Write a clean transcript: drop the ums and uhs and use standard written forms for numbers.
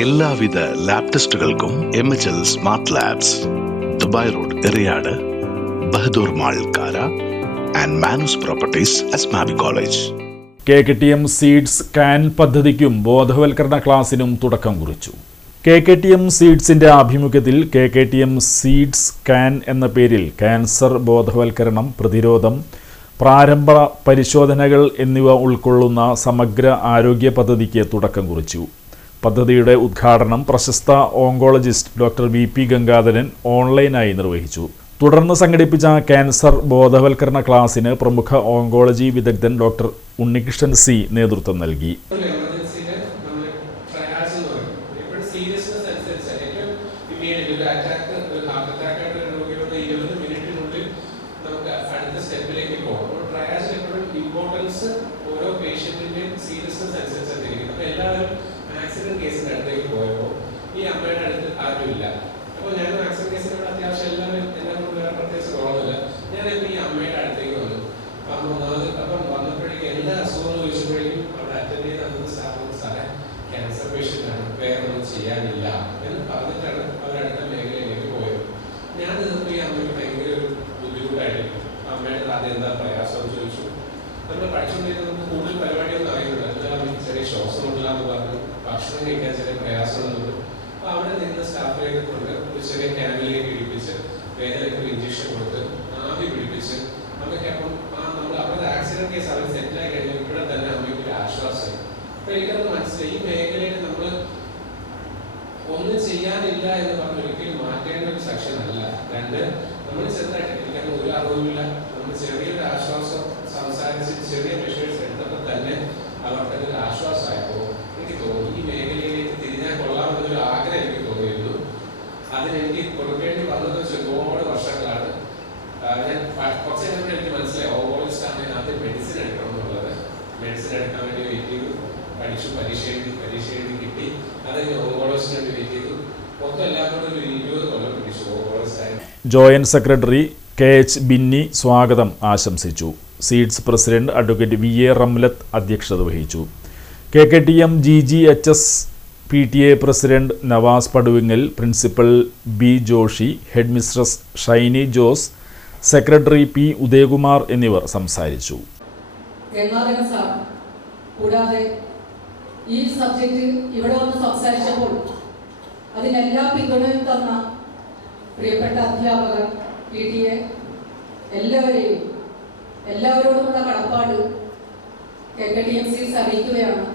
എല്ലാവിധ ലാബ് ടെസ്റ്റുകൾക്കും MHL smart labs, Dubai road, Eriyad, Bahadur mall, Kara and Manoos properties, Asmabi college. KKTM seeds can പദ്ധതിക്കും ബോധവൽക്കരണ ക്ലാസിനും തുടക്കം കുറിച്ചു. KKTM സീഡ്സിന്റെ ആഭിമുഖ്യത്തിൽ KKTM സീഡ്സ് കാൻ എന്ന പേരിൽ ക്യാൻസർ ബോധവൽക്കരണം, പ്രതിരോധം, പ്രാരംഭ പരിശോധനകൾ എന്നിവ ഉൾക്കൊള്ളുന്ന സമഗ്ര ആരോഗ്യ പദ്ധതിക്ക് തുടക്കം കുറിച്ചു. പദ്ധതിയുടെ ഉദ്ഘാടനം പ്രശസ്ത ഓങ്കോളജിസ്റ്റ് ഡോക്ടർ VP ഗംഗാധരൻ ഓൺലൈനായി നിർവഹിച്ചു. തുടർന്ന് സംഘടിപ്പിച്ച ക്യാൻസർ ബോധവൽക്കരണ ക്ലാസിന് പ്രമുഖ ഓങ്കോളജി വിദഗ്ധൻ ഡോക്ടർ ഉണ്ണികൃഷ്ണൻ C നേതൃത്വം നൽകി. ആക്സിഡന്റ് കേസിന്റെ അടുത്തേക്ക് പോയപ്പോൾ ഈ അമ്മയുടെ അടുത്ത് ആരുമില്ല. അപ്പോൾ ഞാൻ ആക്സിഡന്റ് കേസിനോട് അത്യാവശ്യം എല്ലാം വേറെ പ്രത്യേകിച്ച് തോന്നുന്നില്ല. ഞാനിപ്പോൾ ഈ അമ്മയുടെ അടുത്തേക്ക് വന്നു. അപ്പം വന്നപ്പോഴേക്കും എല്ലാ അസുഖങ്ങളും ചോദിച്ചപ്പോഴേക്കും അവിടെ അറ്റൻഡ് ചെയ്ത് അന്നത്തെ സ്റ്റാഫ് സാറേ ക്യാൻസർ പേഷ്യൻ്റ് ആണ്, വേറെ ഒന്നും ചെയ്യാനില്ല എന്ന് പറഞ്ഞിട്ടാണ് അവരടുത്ത മേഖലയിലേക്ക് പോയത്. ഞാൻ നിന്നപ്പോൾ ഈ അമ്മയ്ക്ക് ഭയങ്കര ഒരു ബുദ്ധിമുട്ടായിരുന്നു. അമ്മയുടെ അതെന്താ പ്രയാസം ചോദിച്ചു. നമ്മൾ പഠിച്ചുകൊണ്ടിരുന്നത് കൂടുതൽ പരിപാടിയൊന്നും അറിയുന്നില്ല. എന്നാലും അമ്മയ്ക്ക് ചെറിയ ശ്വാസമില്ല എന്ന് പറഞ്ഞു, ഭക്ഷണം കഴിക്കാൻ ചെറിയ പ്രയാസമുണ്ട്. അപ്പോൾ അവിടെ നിന്ന് സ്റ്റാഫിലേക്ക് കൊണ്ട് ഒരു ചെറിയ ക്യാനിലേക്ക് ഇടിപ്പിച്ച് വേദനയ്ക്ക് ഒരു ഇഞ്ചക്ഷൻ കൊടുത്ത് ആവി പിടിപ്പിച്ച് അമ്മയ്ക്ക് അപ്പം നമ്മൾ അവരുടെ ആക്സിഡന്റ് കേസ് അവർ സെറ്റിലായി കഴിഞ്ഞാൽ ഇവിടെ തന്നെ അമ്മയ്ക്ക് ഒരു ആശ്വാസമായി. അപ്പോൾ എനിക്കത് മനസ്സിലായി, ഈ മേഖലയിൽ നമ്മൾ ഒന്നും ചെയ്യാനില്ല എന്ന് പറഞ്ഞ് ഒരിക്കലും മാറ്റേണ്ട ഒരു സെക്ഷൻ അല്ല. രണ്ട്, നമ്മൾ ചെറുതായിട്ട് എനിക്കത് ഒരു അറിവുമില്ല, നമ്മൾ ചെറിയൊരു ആശ്വാസം സംസാരിച്ച് ചെറിയ മെഷേഴ്സ് എടുത്തപ്പോൾ തന്നെ അവർക്കതൊരു ആശ്വാസമായപ്പോൾ എനിക്ക് തോന്നി ഈ മേഖലയിലേക്ക് തിരിഞ്ഞാൽ കൊള്ളാമെന്നൊരു ആഗ്രഹം എനിക്ക് തോന്നിയിരുന്നു. അതിനെനിക്ക് കൊടുക്കേണ്ടി വന്നത് ഒരുപാട് വർഷങ്ങളാണ്. ഞാൻ കുറച്ച് കഴിഞ്ഞപ്പോൾ എനിക്ക് മനസ്സിലായി ഓങ്കോളജിസ്റ്റ് ആണ് ആദ്യം മെഡിസിൻ എടുക്കണം എന്നുള്ളത്. മെഡിസിൻ എടുക്കാൻ വേണ്ടി വെയിറ്റ് ചെയ്തു, പഠിച്ചു, പരീക്ഷ എഴുതി കിട്ടി. അത് ഓങ്കോളജിസ്റ്റിന് വേണ്ടി വെയിറ്റ് ചെയ്തു. മൊത്തം എല്ലാം കൂടെ ഒരു 20 കൊല്ലം പിടിച്ചു oncologist. Joint secretary KH Binny സ്വാഗതം ആശംസിച്ചു. Seeds president advocate VA Ramlath അധ്യക്ഷത വഹിച്ചു. KKTM GGHS PTA president Navas Paduvingal, principal B Joshi, head mistress Shiny Jose, secretary P Udayakumar എന്നിവർ സംസാരിച്ചു. കൂടാതെ ഈ സബ്ജക്റ്റ് ഇവിടെ വന്ന് സംസാരിച്ചപ്പോൾ അതിനെല്ലാം പിന്തുണയും തന്ന പ്രിയപ്പെട്ട അധ്യാപകർ, PTA എല്ലാവരോടുമുള്ള കടപ്പാട് KKTM സീഡ്സ് അറിയിക്കുകയാണ്.